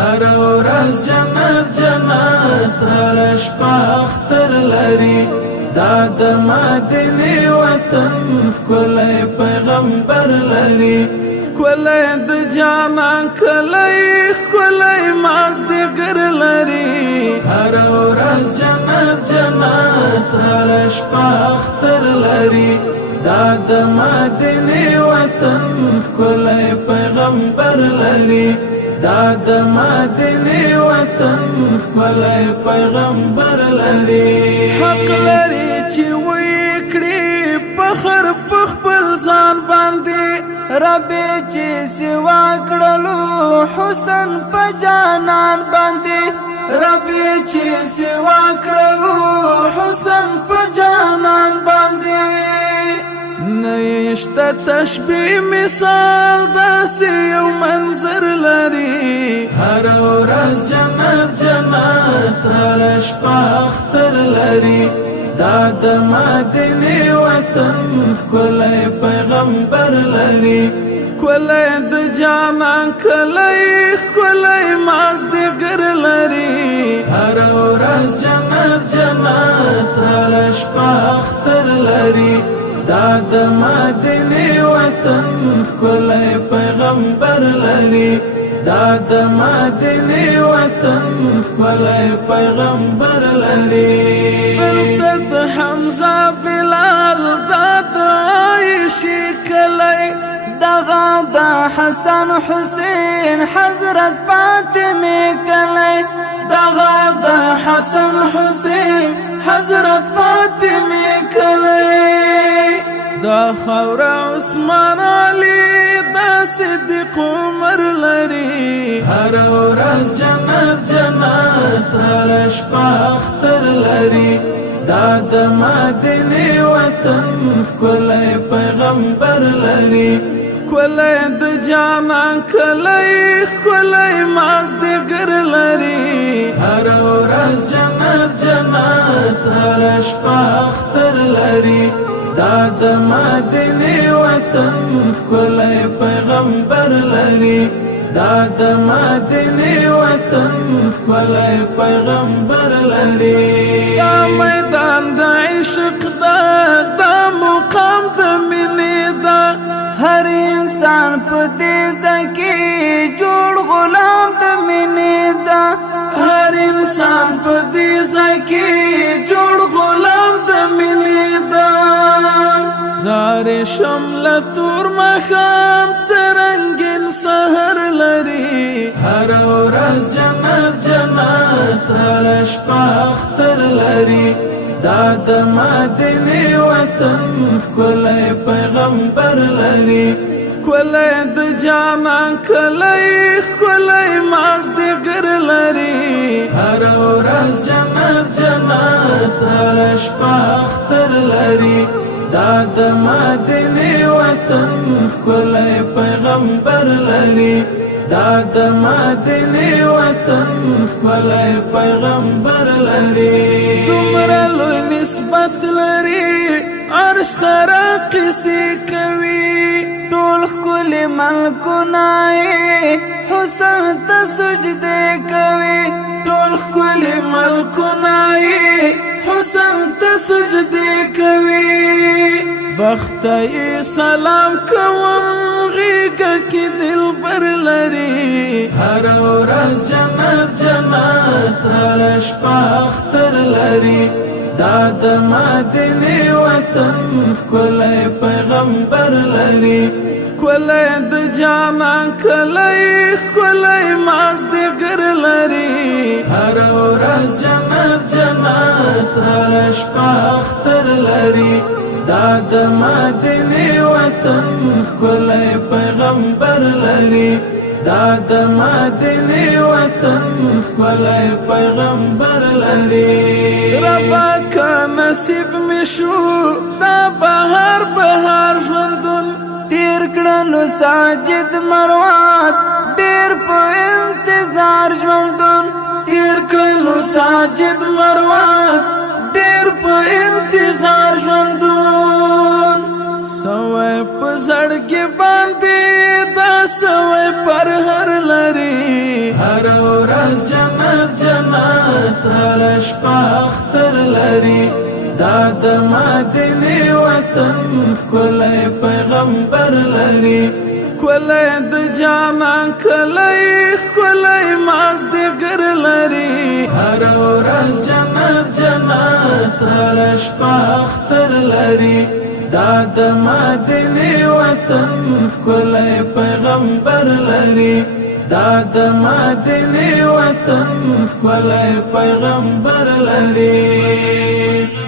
هر ورځ جنت جنت هر شپه اختر لري دا د مدینه وطن ښکلی پیغمبر لري ښکلی د جانان کلی ښکلی مازدیګر لري هر ورځ جنت جنت هر شپه اختر لري دا د مدینه وطن ښکلی پیغمبر لري دا د مدینه وطن ښکلی پیغمبر لري حق لري چې وکړي فخر په خپل ځان باندې رب چې سوا کړلو حسن په جانان باندې رب چې سوا کړلو حسن په جانان باندې نشته تشبیه مثال داسې یو منظر لري هر ورځ جنت جنت هر شپه اختر لري دا د مدینه وطن ښکلی پیغمبر لري ښکلی د جانان کلی ښکلی مازدیګر لري هر ورځ جنت جنت هر شپه اختر لري دا د مدینه وطن ښکلی پیغمبر لري دا د مدینه وطن ښکلی پیغمبر لري دلته د حمزه بلال دا د عایشې کلی دغه د حسن حسین حضرت فاطمه کلی دغه د حسن حسین حضرت فاطمه کلی دا خاور عثمان علی دا صدیق عمر لري هر ورځ جنت جنت هر شپه اختر لري دا د مدینه وطن ښکلی پیغمبر لري ښکلی د جانان کلی ښکلی مازدیګر لري هر ورځ جنت جنت هر شپه اختر لري دا د مدینه وطن ښکلی پیغمبر لري دا د مدینه وطن ښکلی پیغمبر لري دا میدان د عشق دا مقام د مینې دا هر انسان په دې ځای کې جوړ غلام د مینې دا هر انسان په دې ځای کې جوړ غلام د مینې دا زار شمله تور مخام څرنګین سحر لري هر ورځ جنت جنت هر شپه اختر لري دا د مدینه وطن ښکلی پیغمبر لري ښکلی د جانان کلی ښکلی مازدیګر لري هر ورځ جنت جنت هر شپه اختر لري دا د مدینه وطن ښکلی پیغمبر لري دا د مدینه وطن ښکلی پیغمبر لري دومره لوی نسبت لري عرش سره قصې کوي ټول ښکلي ملکونه حسن ته سجدې کوي ټول ښکلي ملکونه حسن ته سجدې کوي بخته سلام کوم غیږه کې دلبر لري هر ورځ جنت جنت هر شپه اختر لري دا د مدینه وطن ښکلی پیغمبر لري ښکلی د جانان کلی ښکلی مازدیګر لري هر ورځ جنت جنت هر شپه اختر لري دا د مدینه وطن ښکلی پیغمبر لري دا د مدینه وطن ښکلی پیغمبر لري ربا که نصیب می شو دا بهار بهار ژوندون تیر کړلو ساجد مروات ډېر په انتظار ژوندون تیر کړلو ساجد مروات ډېر په انتظار ژوندون سوی په زړګي باندې سوی پر هر لري هر ورځ جنت جنت هر شپه اختر لري دا د مدینه وطن کله پیغمبر لري کله د جانان کله کله مازدیګر لري هر ورځ جنت جنت هر شپه اختر لري دا د مدینه وطن کله پیغمبر لري دا د مدینه وطن کله پیغمبر لري